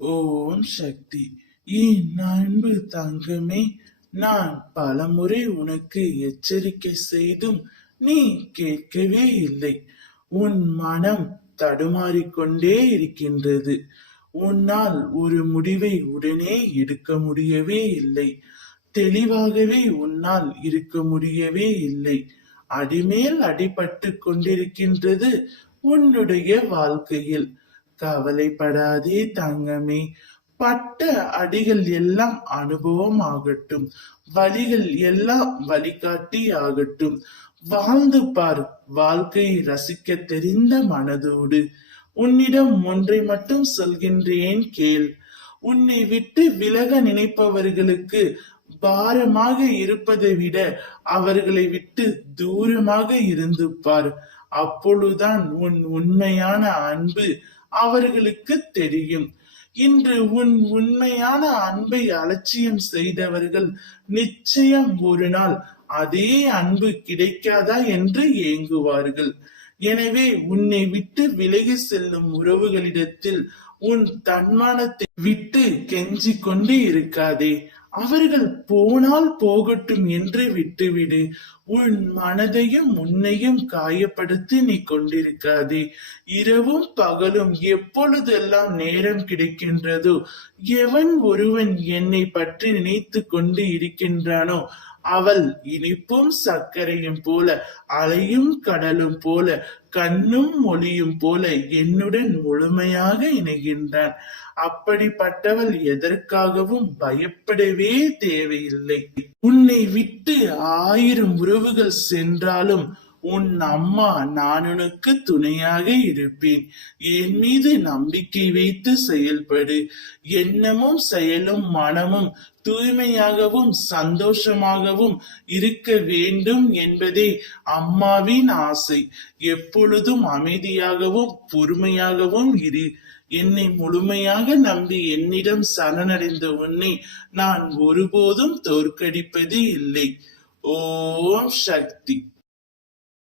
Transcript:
ஓம் சக்தி. என் அன்பு தங்கமே, நான் பலமுறை உனக்கு எச்சரிக்கை செய்தும் நீ கேட்கவே இல்லை. உன் மனம் தடுமாறிக்கொண்டே இருக்கின்றது. உன்னால் ஒரு முடிவை உடனே எடுக்க முடியவே இல்லை. தெளிவாகவே உன்னால் இருக்க முடியவே இல்லை. அடிமேல் அடிபட்டு கொண்டிருக்கின்றது உன்னுடைய வாழ்க்கையில். கவலைப்படாதே தங்கமே. பட்ட அடிகள் எல்லாம் அனுபவம் ஆகட்டும், வழிகள் எல்லாம் வழிகாட்டி ஆகட்டும். வாழ்ந்து பார், வாழ்க்கையை ரசிக்க தெரிந்த மனதோடு. உன்னிடம் ஒன்றை மட்டும் சொல்கின்றேன் கேள். உன்னை விட்டு விலக நினைப்பவர்களுக்கு பாரமாக இருப்பதை விட அவர்களை விட்டு தூரமாக இருந்து பார். அப்பொழுதுதான் உன் உண்மையான அன்பு அவர்களுக்கு தெரியும். இன்று உன் உண்மையான அன்பை அலட்சியம் செய்தவர்கள் நிச்சயம் ஒரு நாள் அதே அன்பு கிடைக்காதா என்று ஏங்குவார்கள். எனவே உன்னை விட்டு விலகி செல்லும் உறவுகளிடத்தில் உன் தன்மானத்தை விட்டு கெஞ்சி கொண்டு இருக்காதே. அவர்கள் போனால் போகட்டும் என்று விட்டுவிடு. உன் மனதையும் உன்னையும் காயப்படுத்தி நீ கொண்டிருக்காதே. இரவும் பகலும் எப்பொழுதெல்லாம் நேரம் கிடைக்கின்றதோ, எவன் ஒருவன் என்னை பற்றி நினைத்து கொண்டு இருக்கின்றானோ அவள் இனிப்பும் சர்க்கரையும் போல, அலையும் கடலும் போல, கண்ணும் மொழியும் போல என்னுடன் முழுமையாக இணைகின்றான். அப்படிப்பட்டவள் எதற்காகவும் பயப்படவே தேவையில்லை. உன்னை விட்டு 1000 உறவுகள் சென்றாலும் உன் அம்மா நான் உனக்கு துணையாக இருப்பேன். என் மீது நம்பிக்கை வைத்து செயல்படு. எண்ணமும் செயலும் மனமும் தூய்மையாகவும் சந்தோஷமாகவும் இருக்க வேண்டும் என்பதே அம்மாவின் ஆசை. எப்பொழுதும் அமைதியாகவும் பொறுமையாகவும் இரு. என்னை முழுமையாக நம்பி என்னிடம் சரணடைந்த உன்னை நான் ஒருபோதும் தோற்கடிப்பது இல்லை. ஓம் சக்தி.